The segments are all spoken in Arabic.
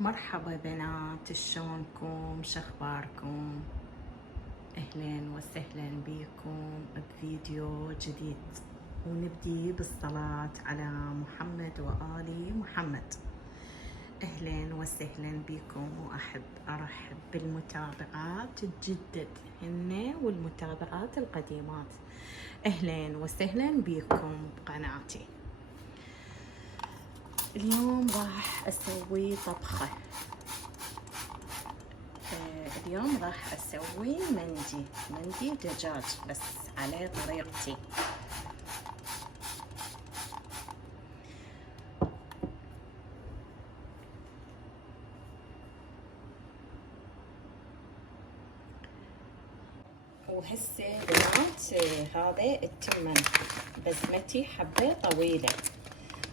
مرحبا بنات، شلونكم؟ شخباركم؟ اهلين وسهلا بكم بفيديو جديد، ونبدي بالصلاة على محمد وآل محمد. اهلين وسهلا بكم، واحب ارحب بالمتابعات الجدد هن والمتابعات القديمات. اهلين وسهلا بكم بقناتي. اليوم راح اسوي طبخة. اليوم راح اسوي مندي دجاج بس على طريقتي. وهسه بنات هذا التمن بسمتي حبة طويلة،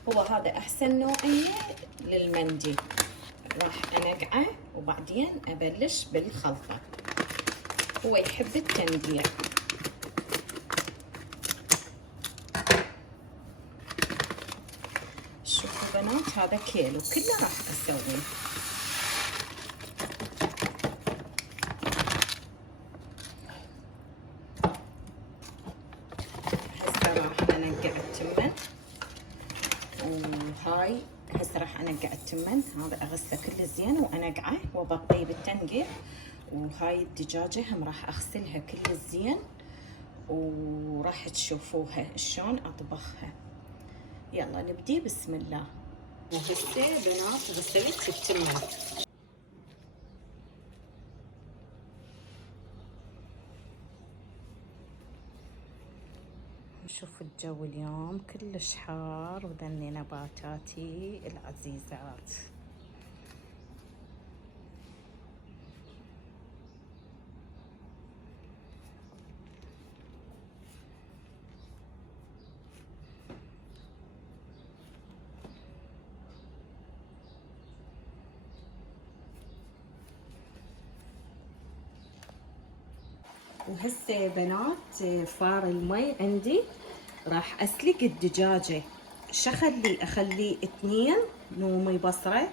هو هذا احسن نوعية للمندي. راح انقعه وبعدين ابلش بالخلطة. هو يحب التنقيع. شوفوا بنات، هذا كيلو كله راح اسويه. هسه راح انقع التمن، وهاي هسه راح انقع التمن هذا اغسله كله زين وانقعه وابقيه بالتنقيع. وهاي الدجاجة هم راح اغسلها كل زين، وراح تشوفوها شلون اطبخها. يلا نبدي بسم الله. وهسه بنات غسلت التمن. شوفوا الجو اليوم كلش حار، وذني نباتاتي العزيزات. وهسه بنات فار المي عندي، راح اسلق الدجاجة. اخلي 2 نومي بصرة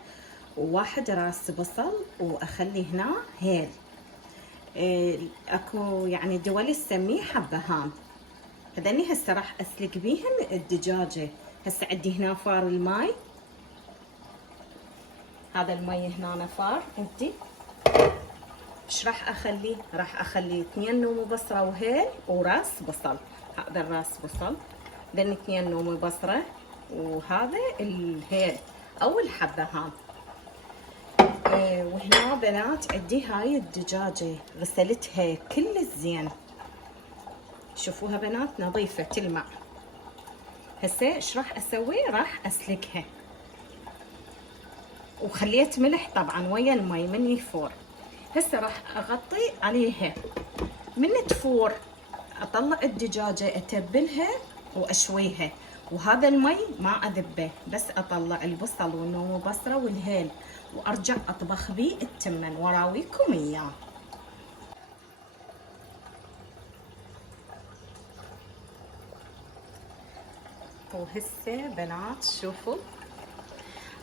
وواحد راس بصل، واخلي هنا هيل. اكو يعني دول تسميه حبهان. هذني هسه راح اسلق بيهم الدجاجة. هسه عندي هنا فار الماي، هذا المي هنا فار عندي. ايش راح اخلي؟ راح اخلي 2 نوم بصرة وهيل وراس بصل. هذا الراس بصل، ذن 2 نوم بصرة، وهذا الهيل او الحبهان. وهنا بنات عندي هاي الدجاجة غسلتها كل زين. شوفوها بنات نظيفة تلمع. هسه ايش راح اسوي؟ راح اسلقها، وخليت ملح طبعا ويا المي من يفور. هسه راح اغطي عليها. من تفور اطلع الدجاجة اتبلها واشويها، وهذا المي ما اذبه، بس اطلع البصل والنوم بصرة والهيل وارجع اطبخ بيه التمن وراويكم اياه. وهسه بنات شوفوا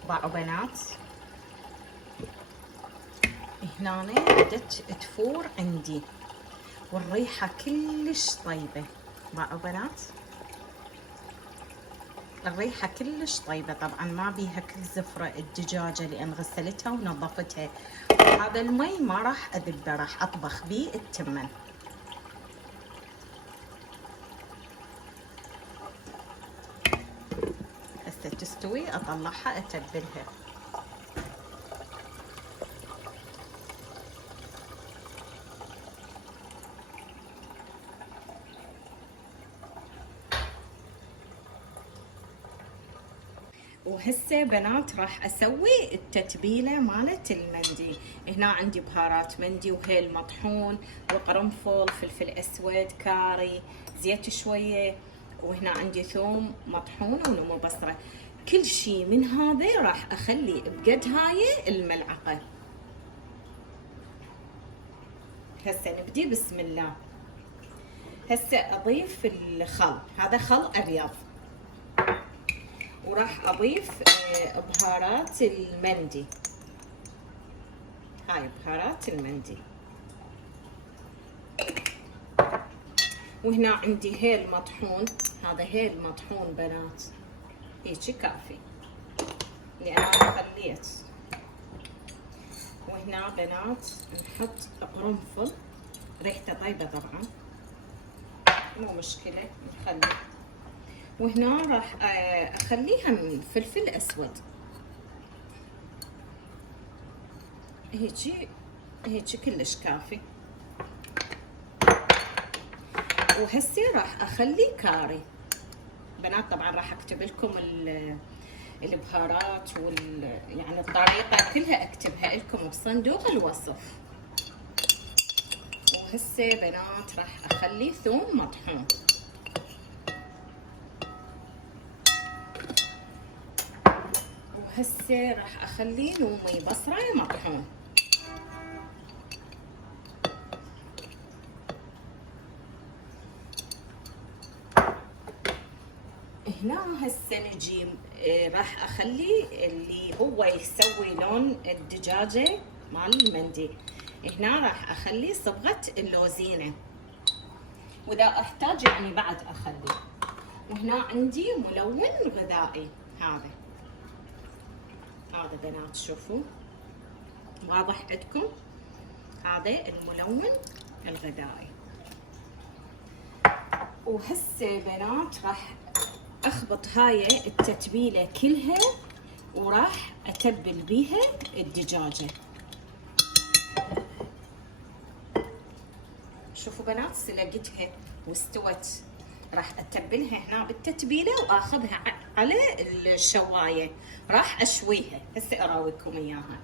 باعوا بنات، هنا بدت تفور عندي والريحة كلش طيبة. باعوا بنات الريحة كلش طيبة، طبعا ما بيها كل زفرة الدجاجة لان غسلتها ونظفتها. وهذا المي ما راح اذبه، راح اطبخ بيه التمن. هسه تستوي اطلعها اتبلها. وهسه بنات راح اسوي التتبيله مالت المندي. هنا عندي بهارات مندي وهيل مطحون وقرنفل، فلفل اسود، كاري، زيت شويه، وهنا عندي ثوم مطحون ونمو بصره. كل شيء من هذا راح اخلي بقد هاي الملعقه. هسه نبدي بسم الله. هسه اضيف الخل، هذا خل ابيض، وراح اضيف بهارات المندي. هاي بهارات المندي. وهنا عندي هيل مطحون، هذا هيل مطحون بنات، هيجي كافي لأن أنا خليت. وهنا بنات نحط قرنفل، ريحته طيبة طبعا مو مشكلة نخلي. وهنا راح اخليها من فلفل اسود، هيجي كلش كافي. وهسي راح اخلي كاري بنات. طبعا راح اكتب لكم البهارات يعني الطريقة كلها اكتبها لكم بصندوق الوصف. وهسه بنات راح اخلي ثوم مطحون. وهسه راح اخلي نومي بصرة مطحون. هنا هسه نجي راح اخلي اللي هو يسوي لون الدجاجة مال المندي. هنا راح اخلي صبغة اللوزينة، واذا احتاج يعني بعد اخلي. وهنا عندي ملون غذائي، هذا بنات شوفوا واضح عندكم، هذا الملون الغذائي. وهسه بنات راح اخبط هاي التتبيله كلها وراح اتبل بيها الدجاجه. شوفوا بنات سلقتها واستوت، راح اتبلها هنا بالتتبيله واخذها على الشوايه راح اشويها. هسه اراويكم اياها.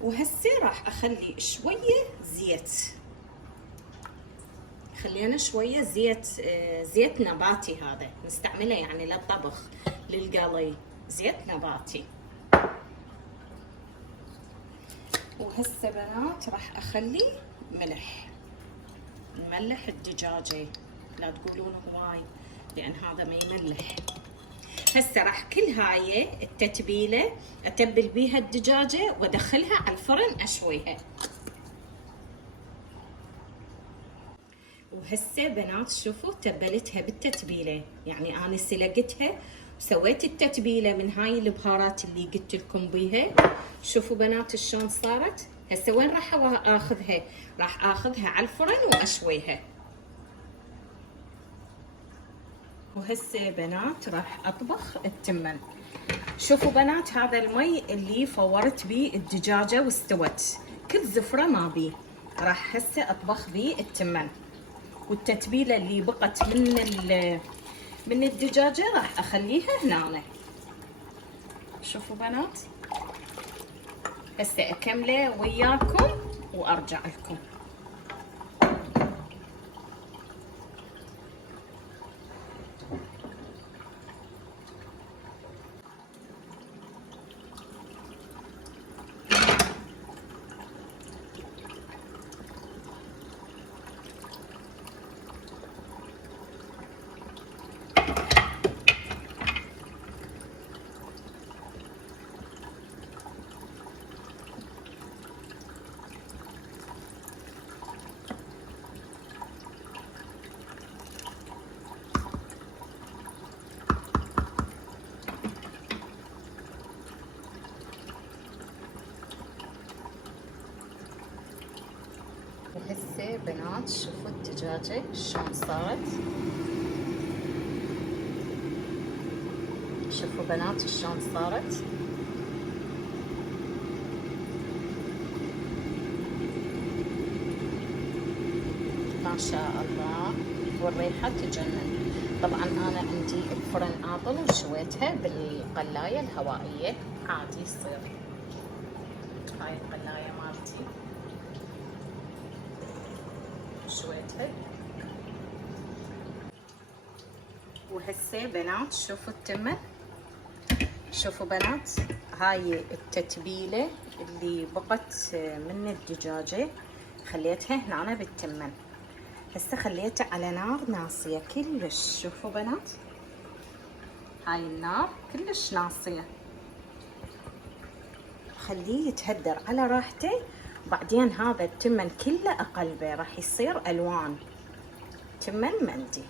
وهسه راح اخلي شويه زيت، خلينا شويه زيت نباتي، هذا نستعمله يعني للطبخ للقلي، زيت نباتي. وهسه بنات راح اخلي ملح، نملح الدجاجه، لا تقولون هواي لان هذا ما يملح. هسه راح كل هاي التتبيله اتبل بيها الدجاجه وادخلها على الفرن اشويها. وهسه بنات شوفوا تبلتها بالتتبيله، يعني انا سلقتها وسويت التتبيله من هاي البهارات اللي قلت لكم بيها. شوفوا بنات شلون صارت. هسه وين راح اخذها؟ راح اخذها على الفرن واشويها. وهسه بنات راح اطبخ التمن. شوفوا بنات هذا المي اللي فورت بيه الدجاجه واستوت، كل زفره ما بيه. راح هسه اطبخ بيه التمن، والتتبيله اللي بقت من الدجاجه راح اخليها هنا. شوفوا بنات هسه اكمله وياكم وارجع لكم. وهسه بنات شوفوا الدجاجة شلون صارت. شوفوا بنات شلون صارت. ما شاء الله والريحة تجنن. طبعا انا عندي الفرن عاطل وشويتها بالقلاية الهوائية عادي يصير. هاي القلاية مالتي شويتها. وهسه بنات شوفوا التمن. شوفوا بنات هاي التتبيله اللي بقت من الدجاجه خليتها هنا بالتمن. هسه خليتها على نار ناصيه كلش. شوفوا بنات هاي النار كلش ناصيه. خليه يتهدر على راحته، وبعدين هذا التمن كله اقلبه راح يصير الوان تمن مندي.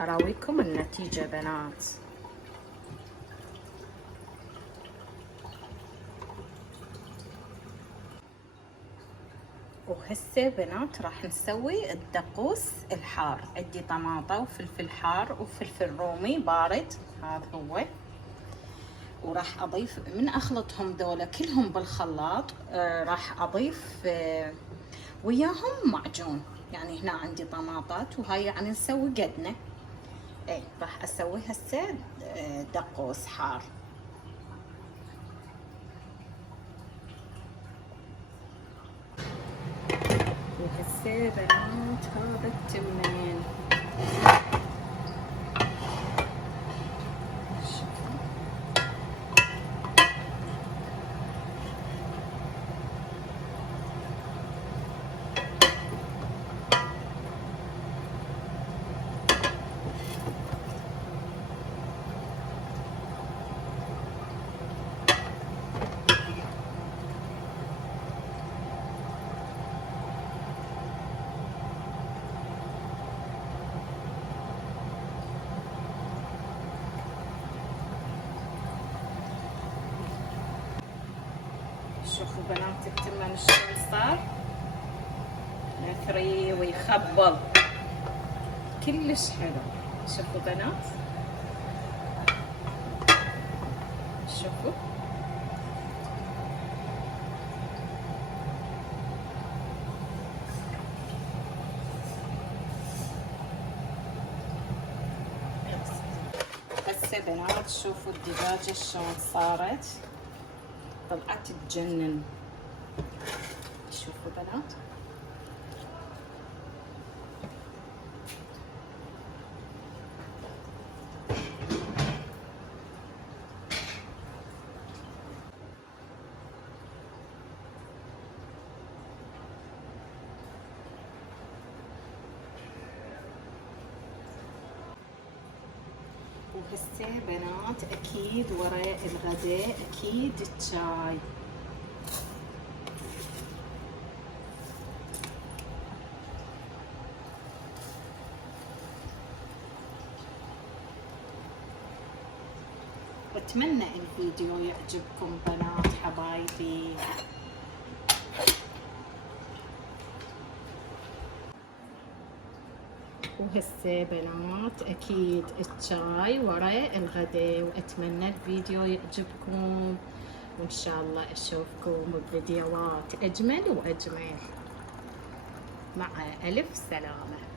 اراويكم النتيجة بنات. وهسه بنات راح نسوي الدقوس الحار. عندي طماطة وفلفل حار وفلفل رومي بارد، هذا هو. وراح اضيف من اخلطهم ذولا كلهم بالخلاط، راح اضيف وياهم معجون. يعني هنا عندي طماطات وهاي يعني نسوي قدنا. اي راح اسوي هسه دقوس حار. وهسه بنات هذا التمن شوفوا بنات التمن شلون صار نثري ويخبل كلش حلو. شوفوا بنات، شوفوا هسه بنات شوفوا الدجاجة شلون صارت، طلعت تجنن. شوفوا بنات وهسه بنات اكيد وراء الغداء اكيد الشاي. بتمنى الفيديو يعجبكم بنات حبايبي. وهسه بنات اكيد الشاي وراء الغداء، واتمنى الفيديو يعجبكم، وان شاء الله اشوفكم بفيديوهات اجمل واجمل. مع الف سلامة.